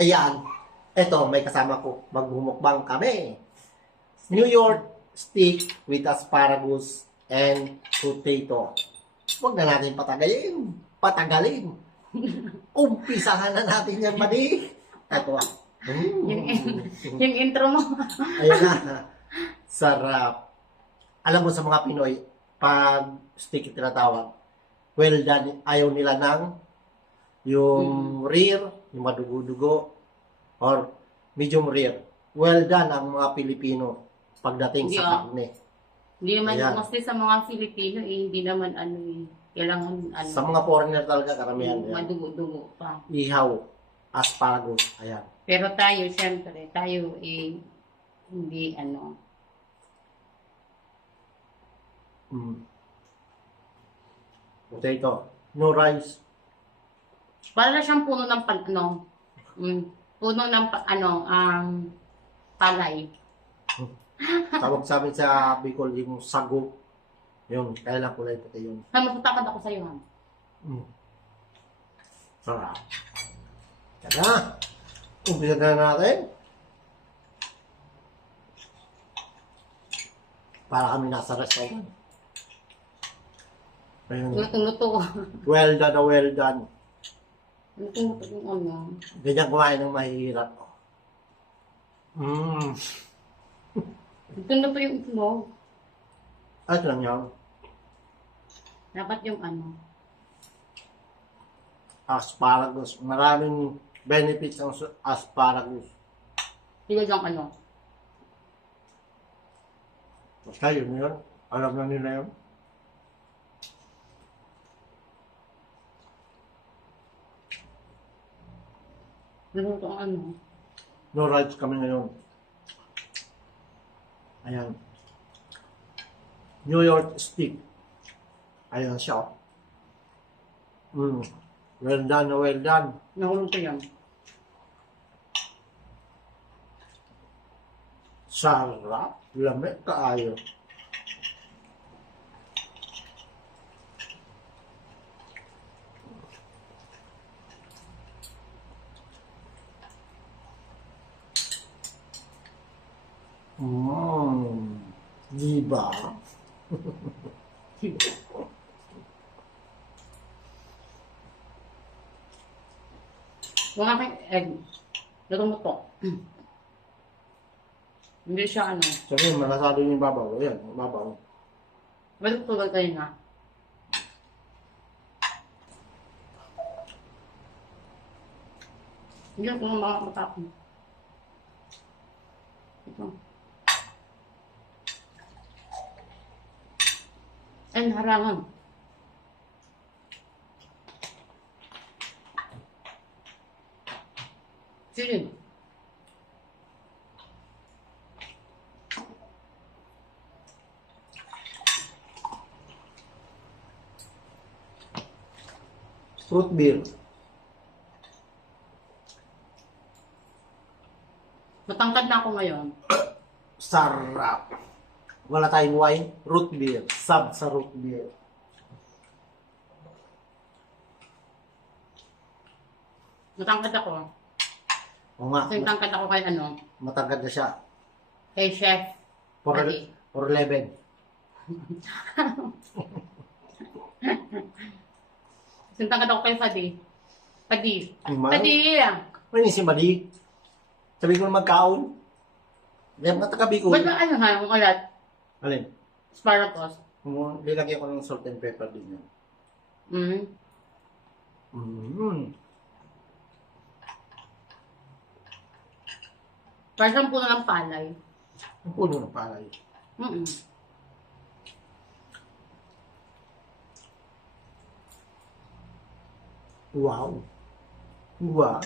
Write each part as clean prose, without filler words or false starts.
Ayan. Eto, may kasama ko. Magbumukbang kami. New York steak with asparagus and potato. Huwag na natin patagalin. Umpisahan na natin yan, buddy. Eto. Yung intro mo. Ayan na. Sarap. Alam mo sa mga Pinoy, pag steak tinatawag, well done, ayaw nila ng yung rare, yung madugo-dugo, or medium rare. Well done ang mga Pilipino pagdating Hindi, sa karne. Hindi naman, Ayan. mostly sa mga Filipino, hindi naman kailangan Sa mga foreigner talaga karamihan. Yan. madugo-dugo pa. Ihaw, asparagus, ayan. Pero tayo, syempre, tayo hindi Potato, no rice. para siyang puno ng puno ng palay. Tawag sa amin sa Bicol yung sago. Yun, kaya lang kulay puti yun. Maputakad ako sa'yo, ha? Sarap. Kaya, umpisa na natin. Para kami nasa restaurant. Ayun. Luto-luto. Well done na well done. Luto-luto yung Ganyan kumain ng mahihirap. Luto-luto yung itlog. At lang yan. Dapat yung Asparagus. Maraming benefits ang asparagus. Hindi lang Basta yun yun. Alam na nila yun. Luto ang No rights kami ngayon. Ayan. New York steak. Ayan siya. Well done na well done. Nahulog ko yan. Sarap. Lamig kaayo. Diba? Yung aking egg, luto-luto. Hindi siya Sabi, malasado yung babaw. Ayan, yung babaw. balik tuloy kayo na. Hindi ko mga matapon. Ito. Ay, harangan. Sige. Fruit beer. Matangkad na ako ngayon. Sarap. Wala tayong wine. Root beer. Sab sa root beer. Matangkad ako. O nga, Kasi tangkad ako kay matagad na siya. kay Chef. For, Adi. for 11. Kasi tangkad ako kay Fadi. Fadi. Man. Fadi! Ano yung si Mali? Sabi ko na magkaon. Hindi, matagabi ko. Ba't ba ang alat? Alin? Asparagus. Lilagyan ko ng salt and pepper din yan. Parang siyang puno ng palay. Ang puno ng palay. Wow. Wow.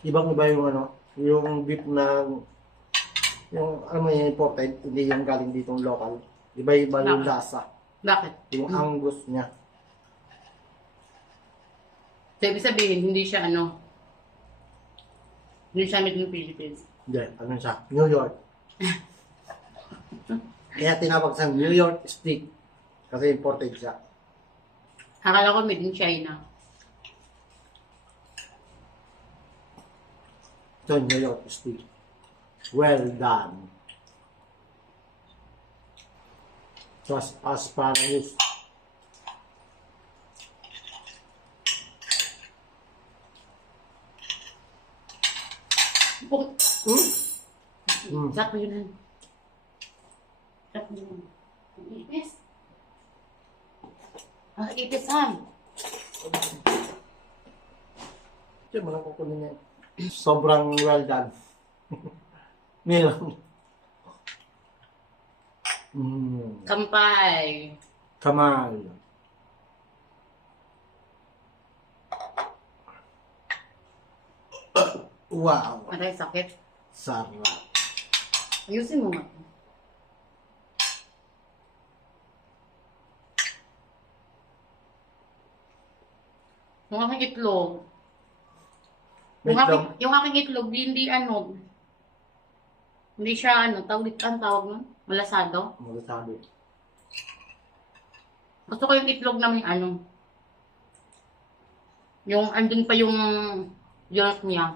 Ibang-iba yung yung beef na yung yung imported, hindi yung galing ditong local. Iba-iba yung lasa. Bakit? Yung angus niya. So, ibig sabihin, hindi siya hindi siya made in Philippines. Hindi, ano siya? New York. Kaya tinawag sa New York steak. Kasi imported siya. Akala ko made in China. Ito yung New York steak. Well done. Tapos asparagus. Mm. Sarap yun. Sarap yun. Ang ipis. Ang ipis, Han. Ito mo lang kukunin niya. Sobrang well done. Meron. Kampay. Kamal. Wow. Aray, sakit. Sarap. Ayusin mo nga. Yung aking itlog. Wait lang. Yung aking itlog, hindi ano. Hindi siya ano, ang tawag nun? Malasado. Magsasabi. Gusto ko yung itlog na may ano. Yung andun pa yung yolk niya.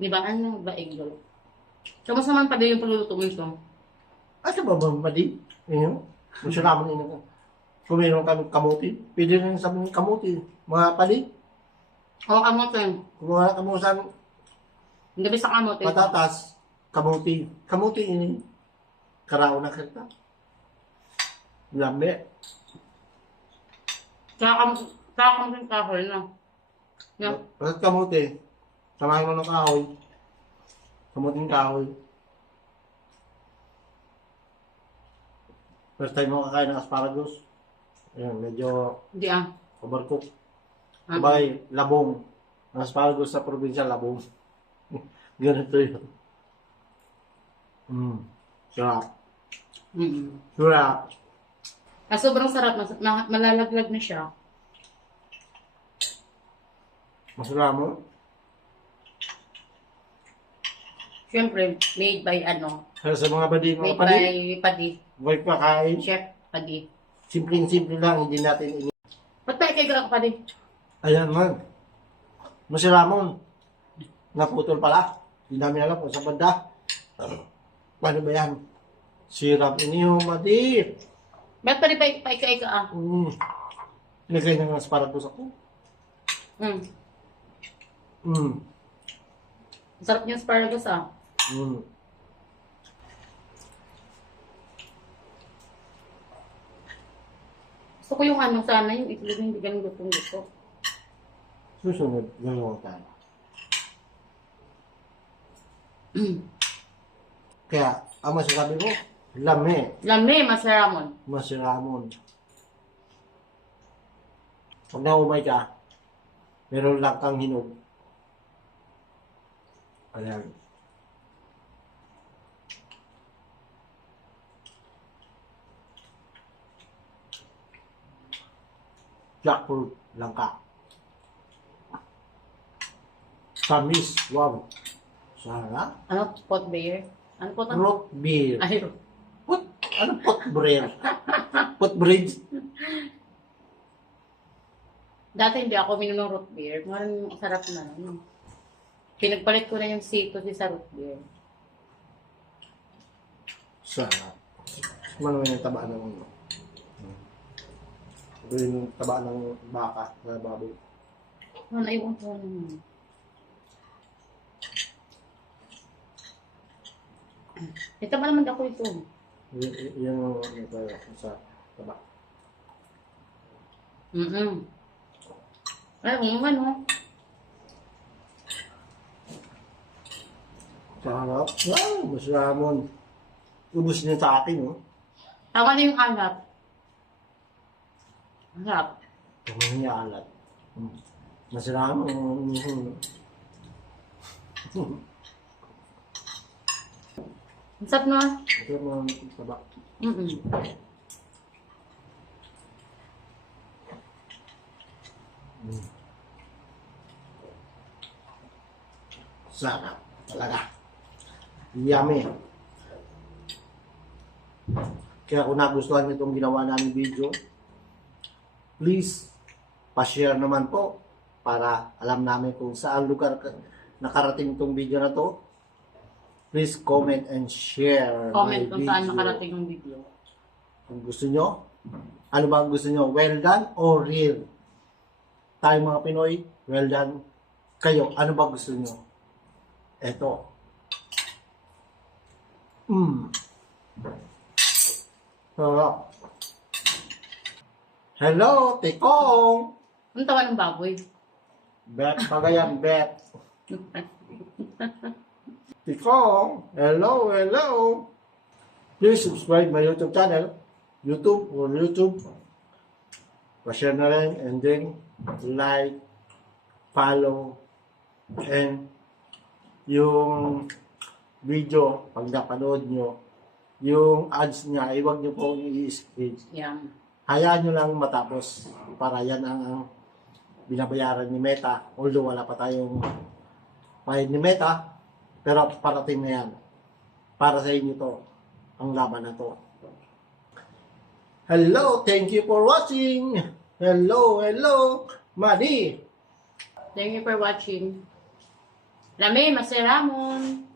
Di ba? Ano ba egg yolk? So, masama pa din yung pagluluto mo ito. Asa ba ba madi? Ayun. Gusto naman ina ko. Kung meron kami kamuti, pwede rin sabihin kamuti. Mga pali. Oo, kamote. Kung wala kamusan, Ang gabi sa kamote. patatas, kamuti. Kamuti ini. Karao na kita. Lambe. Kaya kamote yung kahoy na. Yeah. Bakit kamuti? Samahin mo ng kahoy. Kamuting kahoy. First time mo kakain ng asparagus. Ayan, medyo Hindi ah. overcooked. Ah. Sabay, labong. Ang asparagus sa probinsya, labong. Ganito yun. Sarap. Sarap. Sobrang sarap. Malalaglag na siya. Masarap mo? Siyempre, made by ano? Kaya sa mga badi, mga Made padi, by Padi. huwag kakain. Chef Padi. Simpleng-simple lang, hindi natin ini. Ba't pa ikay ka Padi? Ayan man. Masarap mo. Naputol pala. Hindi namin alam kung sa banda. Paano ba yan? Sirap ini yung madi. Ba't pa rin pa ikay ka ah? Nagay ng asparagus ako. Sarap yung asparagus ah. Gusto ko yung ano sana, yung itlog hindi ganun lutong-luto. Susunod, gano'n tayo. Kaya, ang masasabi mo, lame, Lami, masaramon. masiramon. Pag naumay ka, meron lang kang hinog. Ayan. Jackfruit, langka. Tamis, wow. Sarap. Ano? Pot beer? Ano pot? Root beer. Ay, Pot, ano pot beer? Pot bridge. dati hindi ako minom ng root beer. Ngayon, sarap na. Pinagpalit ko na yung sito sa root beer. Sarap. Ano yung taba ng ano? Ito yung taba ng baka na baboy. Ano, ayun ko naman. Ito pa naman ako ito. Yung ito sa taba. Ay, ano? Sarap. Wow, masramon. Ubus niya sa akin, no? Tama na yung alat. Sarap. Tama niya alat. Masramon. Ang sarap na. Ito yung taba. Sarap. Talaga. Yummy. Kaya kung nagustuhan niyo itong ginawa namin video, please, pa-share naman po para alam namin kung saan lugar nakarating itong video na to. Please comment and share Comment my kung saan video. nakarating yung video. Kung gusto nyo, ano ba ang gusto nyo? Well done or real? Tayo mga Pinoy, well done. Kayo, ano ba gusto nyo? Eto. Sarap. Hello, Tikong! Ang tawa ng baboy. Bet, pagayan, bet. Tikong, hello, hello. Please subscribe my YouTube channel. YouTube. Pa-share na rin and then like, follow, and yung video, pag napanood nyo, yung ads niya, ay huwag nyo po i-skip. Yan. Hayaan nyo lang matapos para yan ang binabayaran ni Meta. Although wala pa tayong bayad ni Meta, pero parating na yan. Para sa inyo to, ang laban na to. Hello, thank you for watching. Hello, Madi. Thank you for watching. Rami, Maseramon.